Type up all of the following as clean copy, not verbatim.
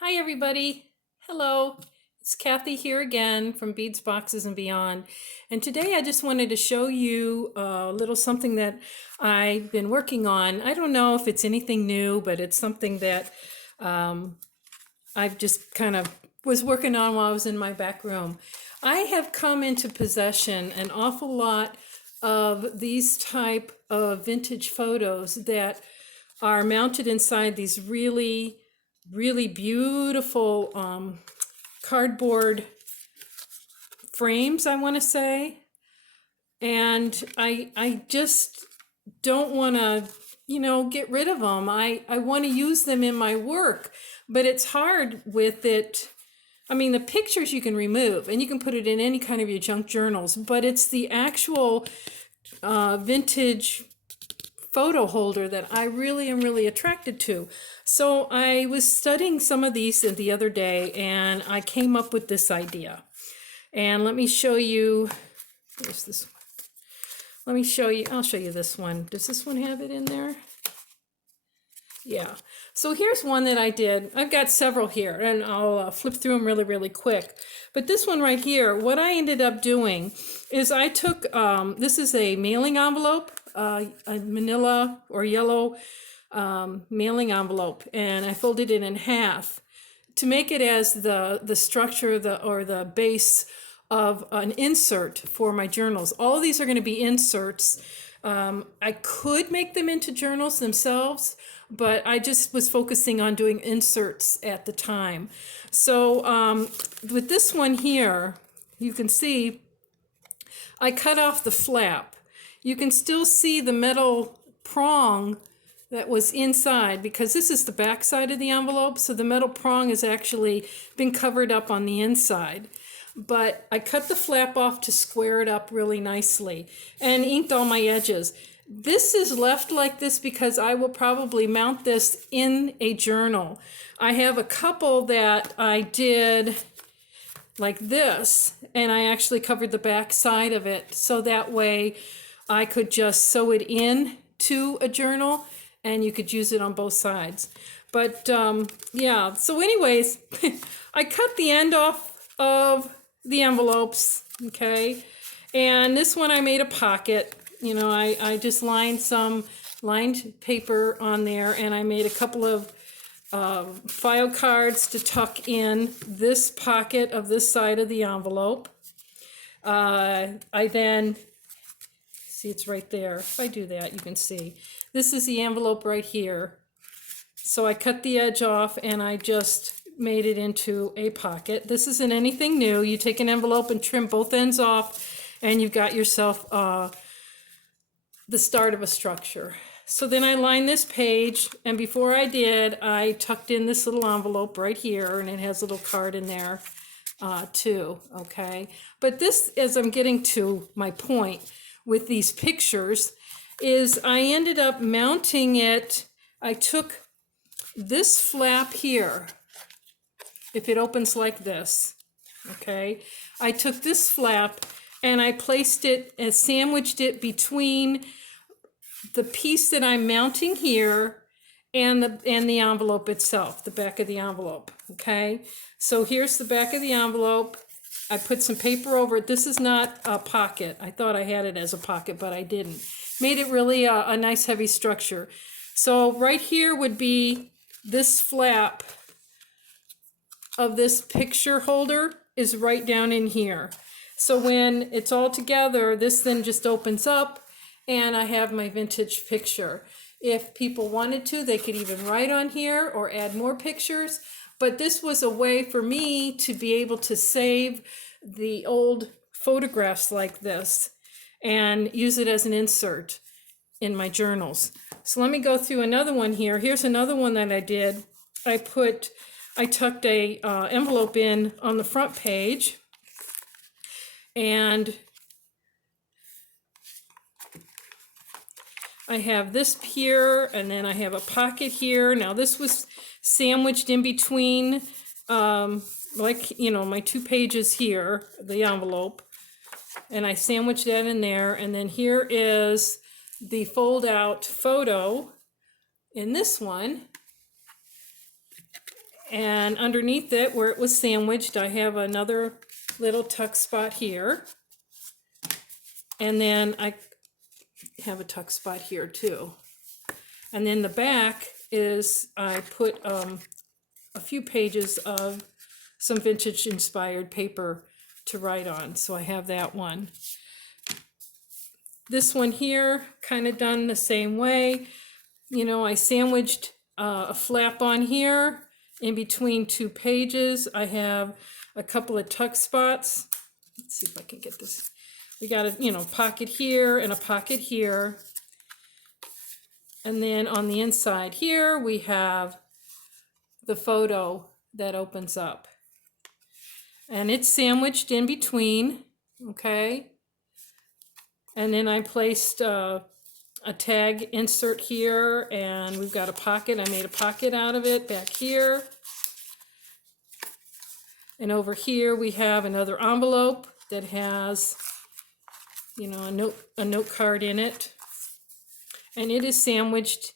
Hi everybody. Hello. It's Kathy here again from Beads, Boxes, and Beyond. And today I just wanted to show you a little something that I've been working on. I don't know if it's anything new, but it's something that I've just kind of was working on while I was in my back room. I have come into possession an awful lot of these type of vintage photos that are mounted inside these really beautiful cardboard frames, I want to say. And I just don't want to, get rid of them. I want to use them in my work, but it's hard with it. I mean, the pictures you can remove and you can put it in any kind of your junk journals, but it's the actual vintage photo holder that I really am really attracted to. So I was studying some of these the other day and I came up with this idea. And let me show you, where's this one? Let me show you, I'll show you this one. Does this one have it in there? Yeah. So here's one that I did. I've got several here and I'll flip through them really quick. But this one right here, what I ended up doing is I took, this is a mailing envelope, a manila or yellow mailing envelope, and I folded it in half to make it as the structure or the base of an insert for my journals. All of these are going to be inserts. I could make them into journals themselves, but I just was focusing on doing inserts at the time. So with this one here, you can see I cut off the flap. You can still see the metal prong that was inside because this is the back side of the envelope, so the metal prong has actually been covered up on the inside. But I cut the flap off to square it up really nicely and inked all my edges. This is left like this because I will probably mount this in a journal. I have a couple that I did like this, and I actually covered the back side of it so that way I could just sew it in to a journal and you could use it on both sides. But yeah, so anyways, I cut the end off of the envelopes, okay? And this one I made a pocket. I just lined some lined paper on there and I made a couple of file cards to tuck in this pocket of this side of the envelope. I then, see it's right there. If I do that, you can see. This is the envelope right here. So I cut the edge off and I just made it into a pocket. This isn't anything new. You take an envelope and trim both ends off and you've got yourself the start of a structure. So then I lined this page, and before I did, I tucked in this little envelope right here, and it has a little card in there too, okay? But this, as I'm getting to my point with these pictures, is I ended up mounting it. I took this flap here, if it opens like this, okay? I took this flap and I placed it and sandwiched it between the piece that I'm mounting here and the envelope itself, the back of the envelope, okay? So here's the back of the envelope. I put some paper over it. This is not a pocket. I thought I had it as a pocket, but I didn't. Made it really a nice heavy structure. So right here would be this flap of this picture holder is right down in here. So when it's all together, this then just opens up and I have my vintage picture. If people wanted to, they could even write on here or add more pictures. But this was a way for me to be able to save the old photographs like this and use it as an insert in my journals. So let me go through another one here. Here's another one that I did. I tucked a envelope in on the front page, and I have this here, and then I have a pocket here. Now this was sandwiched in between, my 2 pages here, the envelope, and I sandwiched that in there. And then here is the fold-out photo in this one. And underneath it, where it was sandwiched, I have another little tuck spot here. And then I have a tuck spot here too. And then the back is, I put a few pages of some vintage inspired paper to write on. So I have that one. This one here, kind of done the same way. You know, I sandwiched a flap on here. In between two pages, I have a couple of tuck spots. Let's see if I can get this. We got a, you know, pocket here and a pocket here. And then on the inside here, we have the photo that opens up. And it's sandwiched in between, okay? And then I placed a tag insert here, and we've got a pocket. I made a pocket out of it back here. And over here we have another envelope that has, you know, a note card in it. And it is sandwiched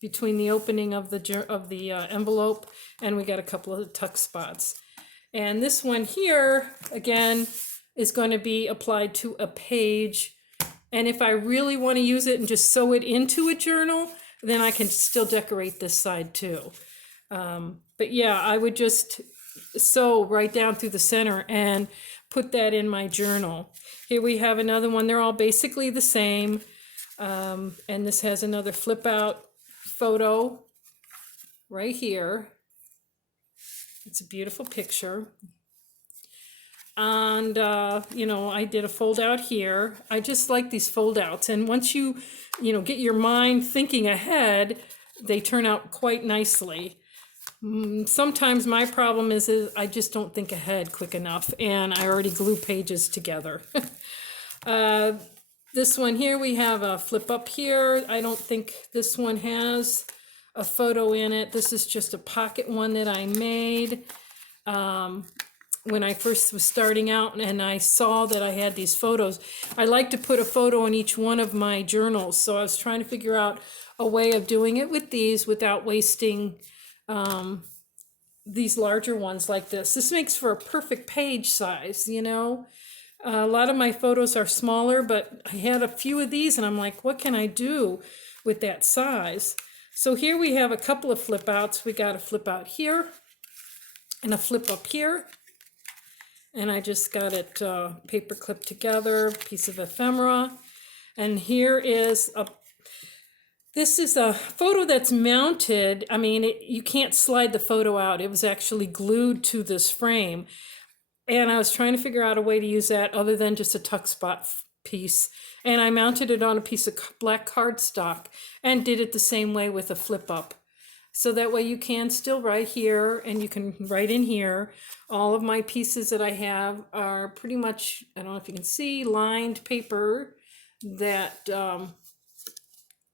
between the opening of the envelope, and we got a couple of tuck spots. And this one here, again, is going to be applied to a page. And if I really want to use it and just sew it into a journal, then I can still decorate this side too. But yeah, I would just sew right down through the center and put that in my journal. Here we have another one. They're all basically the same. And this has another flip out photo right here. It's a beautiful picture. And, you know, I did a fold out here. I just like these fold outs. And once you know, get your mind thinking ahead, they turn out quite nicely. Sometimes my problem is I just don't think ahead quick enough, and I already glue pages together. This one here, we have a flip up here. I don't think this one has a photo in it. This is just a pocket one that I made when I first was starting out, and I saw that I had these photos. I like to put a photo in each one of my journals, so I was trying to figure out a way of doing it with these without wasting these larger ones like this. This makes for a perfect page size, you know. A lot of my photos are smaller, but I had a few of these and I'm like, what can I do with that size? So here we have a couple of flip outs. We got a flip out here and a flip up here. And I just got it paper clipped together, piece of ephemera. And here is this is a photo that's mounted. I mean, you can't slide the photo out. It was actually glued to this frame. And I was trying to figure out a way to use that other than just a tuck spot piece. And I mounted it on a piece of black cardstock and did it the same way with a flip up. So that way you can still write here and you can write in here. All of my pieces that I have are pretty much, I don't know if you can see, lined paper that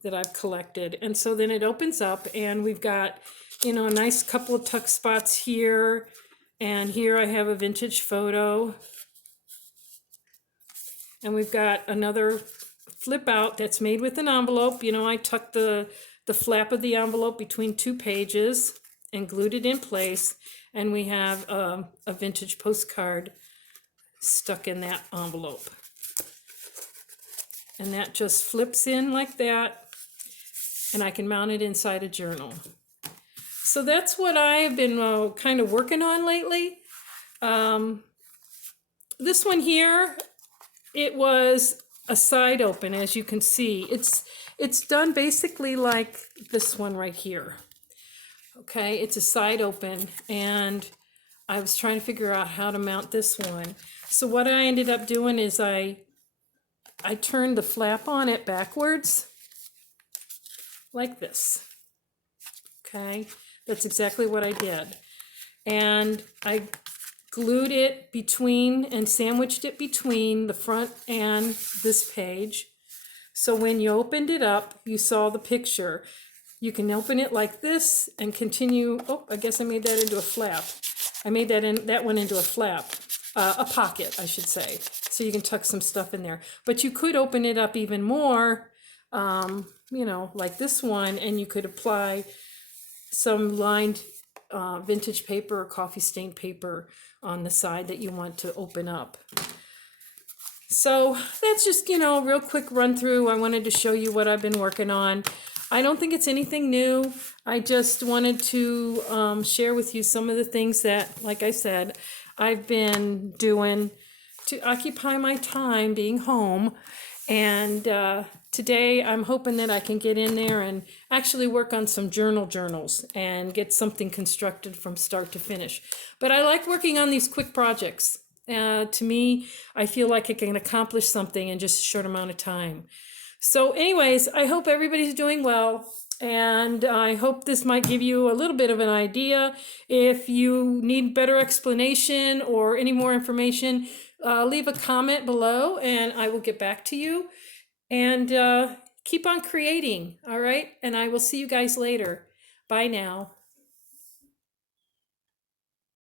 that I've collected. And so then it opens up and we've got, you know, a nice couple of tuck spots here. And here I have a vintage photo. And we've got another flip out that's made with an envelope. You know, I tucked the flap of the envelope between two pages and glued it in place. And we have a vintage postcard stuck in that envelope. And that just flips in like that. And I can mount it inside a journal. So that's what I've been kind of working on lately. This one here, it was a side open, as you can see. It's done basically like this one right here. Okay, it's a side open, and I was trying to figure out how to mount this one. So what I ended up doing is I turned the flap on it backwards, like this. Okay, that's exactly what I did. And I glued it between and sandwiched it between the front and this page. So when you opened it up, you saw the picture. You can open it like this and continue. Oh, I guess I made that into a flap. I made that one into a flap, a pocket, I should say. So you can tuck some stuff in there. But you could open it up even more, you know, like this one, and you could apply some lined vintage paper or coffee stained paper on the side that you want to open up. So that's just, a real quick run through. I wanted to show you what I've been working on. I don't think it's anything new. I just wanted to share with you some of the things that, like I said, I've been doing to occupy my time being home. And today I'm hoping that I can get in there and actually work on some journals and get something constructed from start to finish. But I like working on these quick projects. To me, I feel like I can accomplish something in just a short amount of time. So anyways, I hope everybody's doing well, and I hope this might give you a little bit of an idea. If you need better explanation or any more information, leave a comment below and I will get back to you. And keep on creating, all right? And I will see you guys later. Bye now.